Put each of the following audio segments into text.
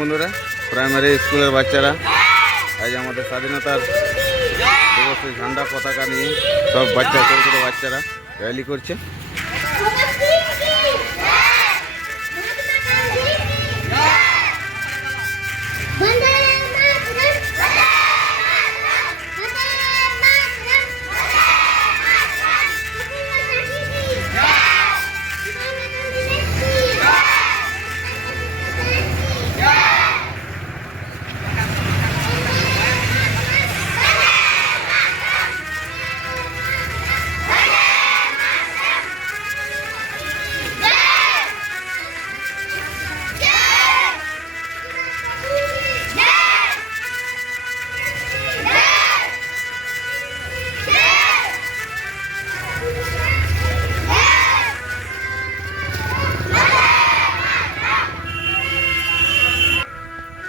বন্ধুরা? প্রাইমারি স্কুলের বাচ্চারা। আজ আমাদের স্বাধীনতার দিবসের ঝান্ডা পতাকা নিয়ে সব বাচ্চা, ছোটো ছোটো বাচ্চারা র্যালি করছে।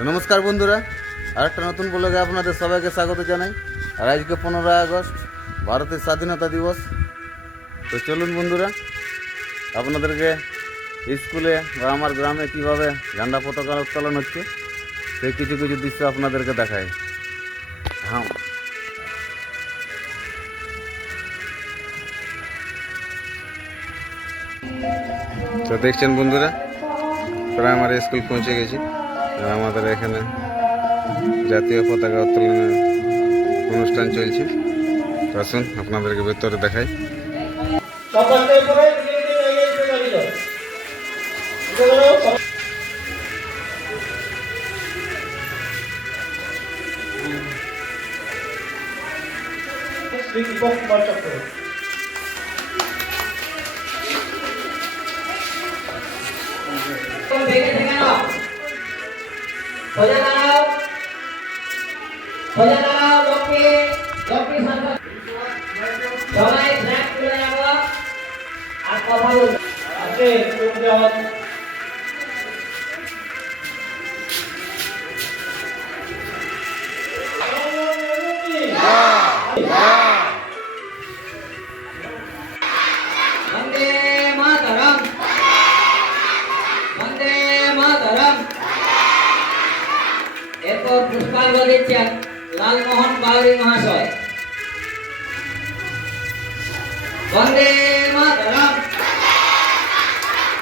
নমস্কার বন্ধুরা, আরেকটা নতুন ব্লগে আপনাদের সবাইকে স্বাগত জানাই। আর আজকে পনেরোই আগস্ট, ভারতের স্বাধীনতা দিবস। তো চলুন বন্ধুরা, আপনাদেরকে স্কুলে বা আমার গ্রামে কীভাবে ঝান্ডা পতাকা উত্তোলন হচ্ছে, সেই কিছু কিছু দৃশ্য আপনাদেরকে দেখায় হ্যাঁ। তো দেখছেন বন্ধুরা, প্রাইমারি স্কুল পৌঁছে গেছি। আর আমাদের এখানে জাতীয় পতাকা উত্তোলনের অনুষ্ঠান চলছে। আসুন আপনাদেরকে ভেতরে দেখাই। ধীরে ধীরে সোজা দাঁড়াও সোজা দাঁড়াও লক্ষ্মী লক্ষ্মী সন্তান সবাই স্ন্যাক্স তুলে যাব আর কথা বলব। আছে পুষ্পার্ঘ দিচ্ছেন লালমোহন বাউরি মহাশয়। বন্দে মাতরম।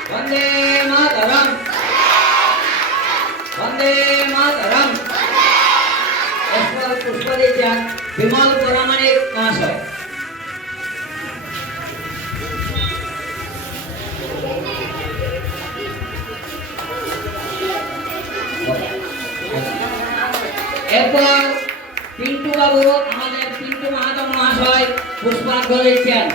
বন্দে মাতরম। বন্দে মাতরম। পুষ্প দিচ্ছেন বিমল এরপর পিন্টু বাবু, আমাদের পিন্টু মাহাতো মহাশয় পুষ্পার্ঘ দিচ্ছেন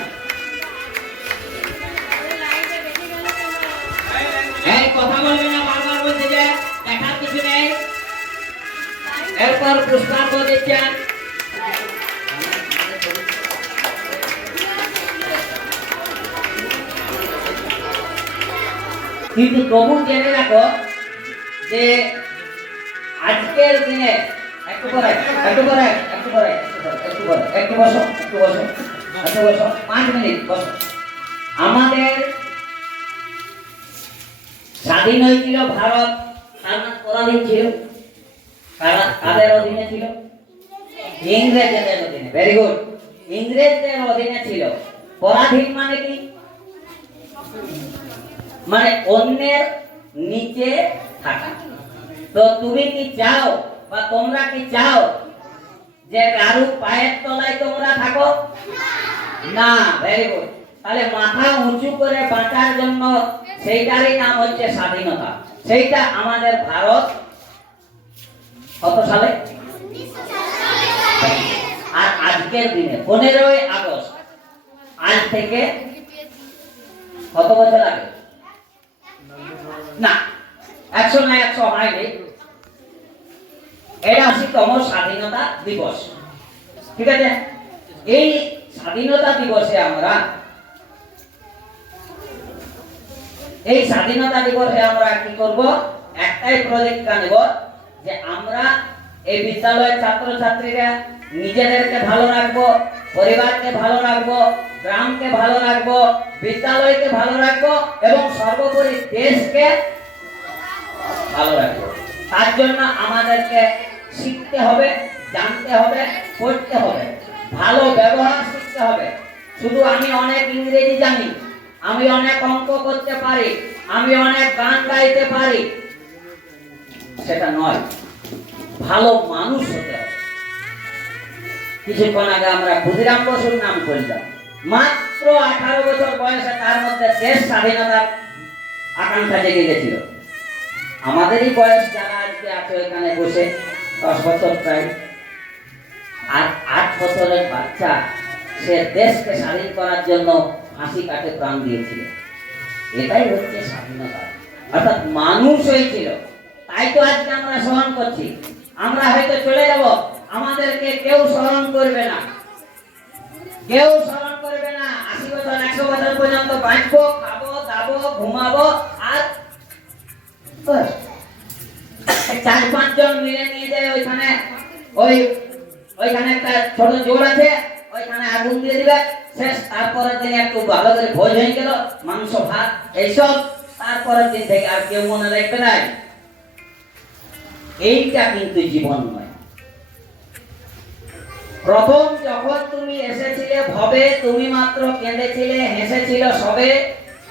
কিন্তু তবু জেনে রাখো যে আজকের দিনে স্বাধীন হয়েছিল ভারত, তার পরাধীন ছিল কারা কাদের অধীনে ছিল। ইংরেজদের অধীনে ভেরি গুড ইংরেজদের অধীনে ছিল। পরাধীন মানে কি? মানে অন্যের নিচে থাকা। তো তুমি কি চাও বা তোমরা কি চাও যে কারু পায়ের তলায় তোমরা থাকো? না ভেরি গুড তাহলে মাথা উঁচু করে বাঁচার জন্য সেইটারই নাম হচ্ছে স্বাধীনতা। সেইটা আমাদের ভারত কত সালে? আর আজকের দিনে, পনেরোই আগস্ট, আজ থেকে কত বছর আগে? না, একশো না একশো হয়নি। আশিতম স্বাধীনতা দিবস। ঠিক আছে? এই স্বাধীনতা দিবসে আমরা এই স্বাধীনতা দিবসে আমরা কি করব? একটাই নেব যে আমরা এই বিদ্যালয়ের ছাত্রছাত্রীরা নিজেদেরকে ভালো রাখব, পরিবারকে ভালো রাখব, গ্রামকে ভালো রাখব, বিদ্যালয়কে ভালো রাখব এবং সর্বোপরি দেশকে ভালো রাখব। তার জন্য আমাদেরকে শিখতে হবে, জানতে হবে, পড়তে হবে। ভালো ব্যবহার শিখতে হবে। শুধু আমি অনেক ইংরেজি জানি, আমি অনেক অঙ্ক করতে পারি, আমি অনেক গান গাইতে পারি। সেটা নয়, ভালো মানুষ হতে হবে। কিছুক্ষণ আগে আমরা ক্ষুদিরাম বসুর নাম করলাম। মাত্র আঠারো বছর বয়সে তার মধ্যে দেশ স্বাধীনতার আকাঙ্ক্ষা জেগে গেছিল। আমাদেরই বয়স যারা আজকে আছে এখানে বসে দশ বছর প্রায়। আর আট বছরের বাচ্চা সে দেশকে স্বাধীন করার জন্য ফাঁসি কাটে প্রাণ দিয়েছিল। এটাই হচ্ছে স্বাধীনতা। অর্থাৎ মানুষ হয়েছিল। তাই তো আজকে আমরা স্মরণ করছি। আমরা হয়তো চলে যাব। আমাদেরকে কেউ স্মরণ করবে না। কেউ স্মরণ করবে না। আশি বছর, একশো বছর পর্যন্ত বাঁচবো, খাব, দাবো, ঘুমাবো, আর। চার পাঁচজন মিলে নিয়ে যায় ওইখানে ওই, ওইখানে একটা ছোট জোর আছে, ওইখানে আগুন দিয়ে দিবে। শেষ, তারপরের দিন একটু ভালো করে ভোজ হয়ে গেল, মাংস, ভাত, এইসব। তারপরের দিন থেকে আর কেউ মনে রাখবে না। এইটা কিন্তু জীবন নয়। প্রথম যখন তুমি এসেছিলে, ভবে, তুমি মাত্র কেঁদেছিলে, হেসেছিল সবে।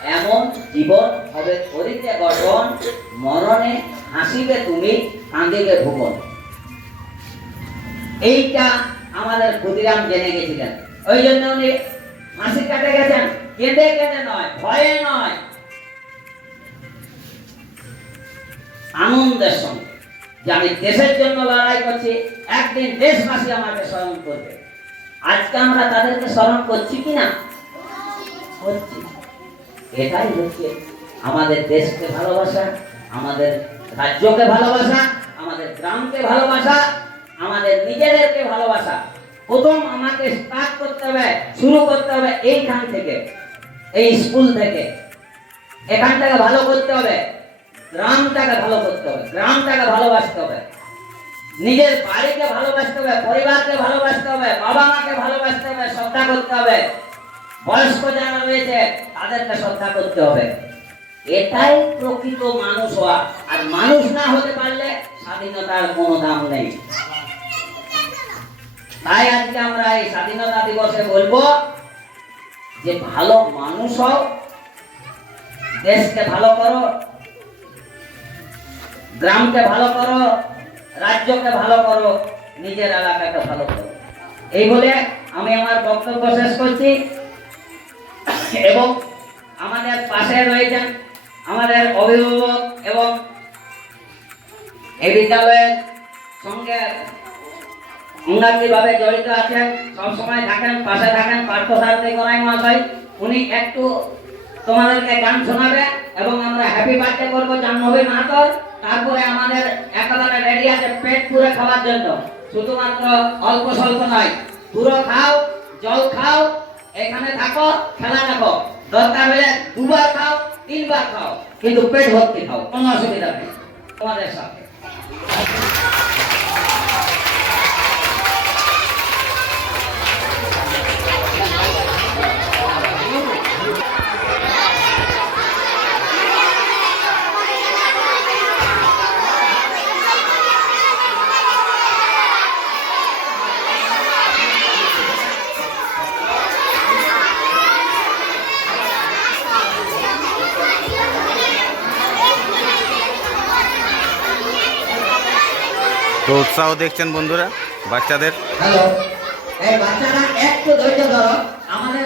এমন জীবন হবে করিতে গঠন, মরণে হাসিবে তুমি, কাঁদিবে ভুবন। এইটা আমাদের ক্ষুদিরাম জেনে গেছিলেন। ওই জন্য উনি হাসি কাটে গেছেন। কেঁদে কেঁদে নয়, ভয়ে নয়। আনন্দের সঙ্গে যে আমি দেশের জন্য লড়াই করছি, একদিন দেশবাসী আমাকে স্মরণ করবে। আজকে আমরা তাদেরকে স্মরণ করছি কিনা? করছি। এটাই হচ্ছে আমাদের দেশকে ভালোবাসা, আমাদের রাজ্যকে ভালোবাসা, আমাদের গ্রামকে ভালোবাসা, আমাদের নিজেদেরকে ভালোবাসা। প্রথম আমাকে স্টার্ট করতে হবে, শুরু করতে হবে এইখান থেকে, এই স্কুল থেকে। এখান থেকে ভালো করতে হবে, গ্রামটাকে ভালো করতে হবে, গ্রামটাকে ভালোবাসতে হবে। নিজের বাড়িকে ভালোবাসতে হবে, পরিবারকে ভালোবাসতে হবে বাবা মাকে ভালোবাসতে হবে শ্রদ্ধা করতে হবে। বয়স্ক যারা রয়েছে, তাদেরকে শ্রদ্ধা করতে হবে। এটাই প্রকৃত মানুষ হওয়া। আর মানুষ না হতে পারলে স্বাধীনতার কোনো দাম নেই। তাই আজকে আমরা এই স্বাধীনতা দিবসে বলব যে, ভালো মানুষ হও, দেশকে ভালো করো, গ্রামকে ভালো করো, রাজ্যকে ভালো করো, নিজের এলাকাকে ভালো করো। এই বলে আমি আমার বক্তব্য শেষ করছি। এবং আমাদের পাশে রয়েছেন আমাদের অভিভাবক এবং এই বিদ্যালয়ের সঙ্গে অঙ্গাঙ্গিভাবে জড়িত আছেন, সবসময় থাকেন, পাশে থাকেন পার্থ সারথী গণাই মহাশয়। উনি একটু তোমাদেরকে গান শোনাবে এবং আমরা হ্যাপি বার্থডে করব জাহ্নবী মাহাতর। তারপরে আমাদের একেবারে রেডি আছে পেট পুরে খাওয়ার জন্য। শুধুমাত্র অল্প স্বল্প নয়, পুরো খাও, জল খাও এখানে থাকো, খেলা দেখো দরকার হলে দুবার খাও, তিনবার খাও, কিন্তু পেট ভর্তি খাও। কোনো অসুবিধা নেই তোমাদের সাথে। তো উৎসাহ দেখছেন বন্ধুরা বাচ্চাদের। হ্যালো। বাচ্চারা একটু ধৈর্য ধরো। আমাদের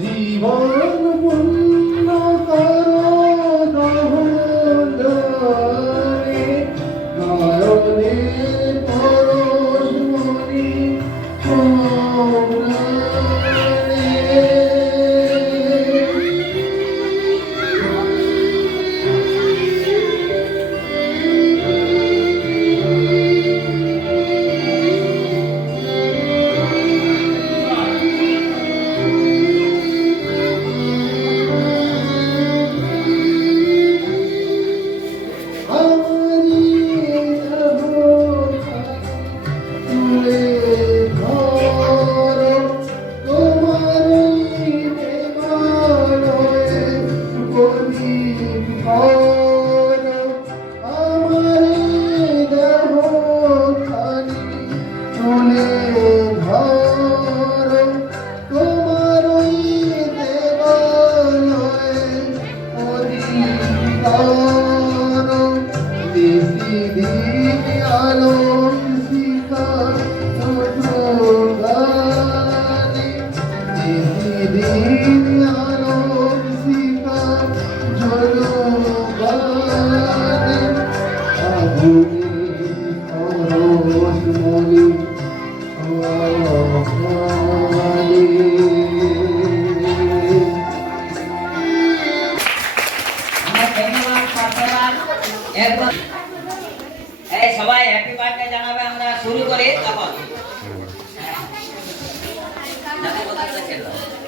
মনে ভয়। শুরু করি